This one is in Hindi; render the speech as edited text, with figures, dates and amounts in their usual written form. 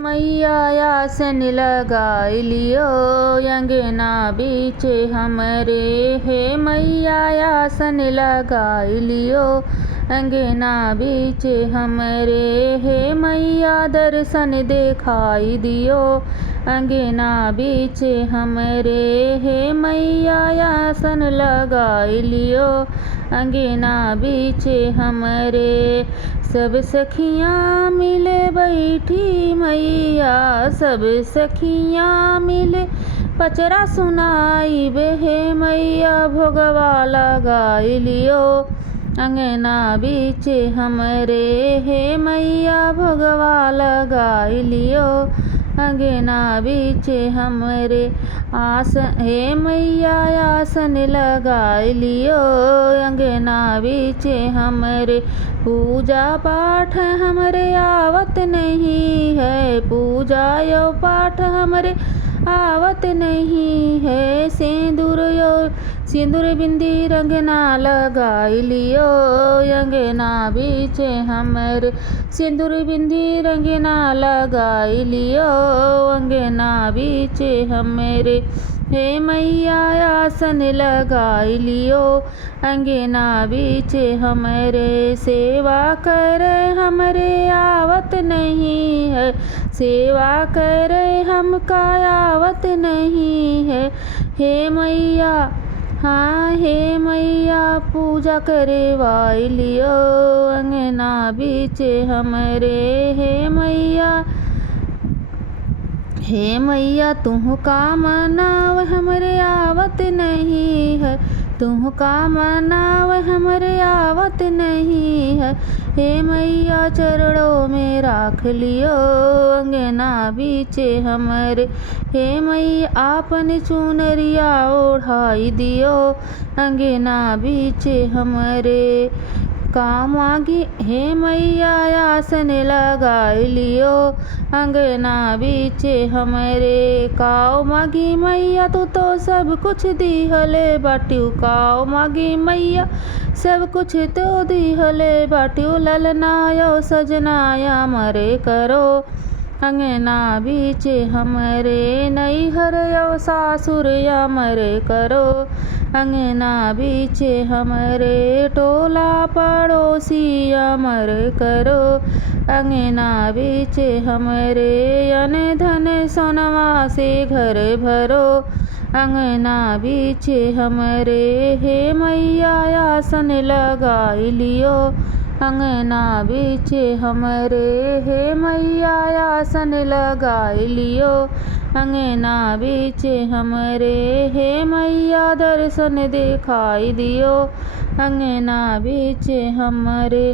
मैया आसन लगाई लियो अंगना बीच हमरे। हे मैया आसन लगाई लियो अंगना बीच हमरे। हे मैया दर्शन दिखाई दियो अंगना बीच हमरे। हे मैया आसन लगाई लियो अंगना बीच हमरे। सब सखियाँ मिले बैठी मैया, सब सखियाँ मिले पचरा सुनाई बे। हे मैया भोगवा लगाई लियो अंगना बीच हमरे। हे मैया भोगवा लगाई लियो अंगना बीच हमरे। हे मैया आसन लगाई लियो अंगना बीच हमरे। पूजा पाठ हमरे आवत नहीं है, पूजा यो पाठ हमरे आवत नहीं है। सिंदूर बिंदी रंगना लगाई लियो अंगना बीच हमरे। सिंदूर बिंदी रंगना लगाई लियो अंगना बीच हमरे। हे मैया आसन लगाई लियो अंगना बीच हमरे। सेवा करे हमरे आवत नहीं है, सेवा करे हमका आवत नहीं है। हे मैया हाँ हे मैया पूजा करे वाई लियो अंगना बीच हमरे। हे मैया तुह का मनाव हमरे आवत नहीं है, तुह का मनाव हमरे आवत नहीं है। हे मैया चरणों में राख लियो अंगना बीच हमरे। हे मैया आपन चुनरिया ओढ़ाई दियो अंगना बीच हमरे। का मांगी हे मैया आसन लगाई लियो अंगना बीच हमरे। काओ मांगी मैया तू तो सब कुछ दिहले बाट्यू, काओ मांगी मैया सब कुछ तो दिहले बाट्यू। ललनायो सजनाया मरे करो अंगना बीच हमरे। नैहर यो सासुर या मरे करो अंगना बीच हमरे। टोला पड़ोसी अमर करो अंगना बीच हमरे। अन धन सोनवा से घर भरो अंगना बीच हमरे। हे मैया आसन लगाई लियो अंगना बीच हमरे। हे मैया आसन लगाई लियो अंगना बीच हमरे। हे मैया दर्शन दिखाई दियो अंगना बीच हमरे।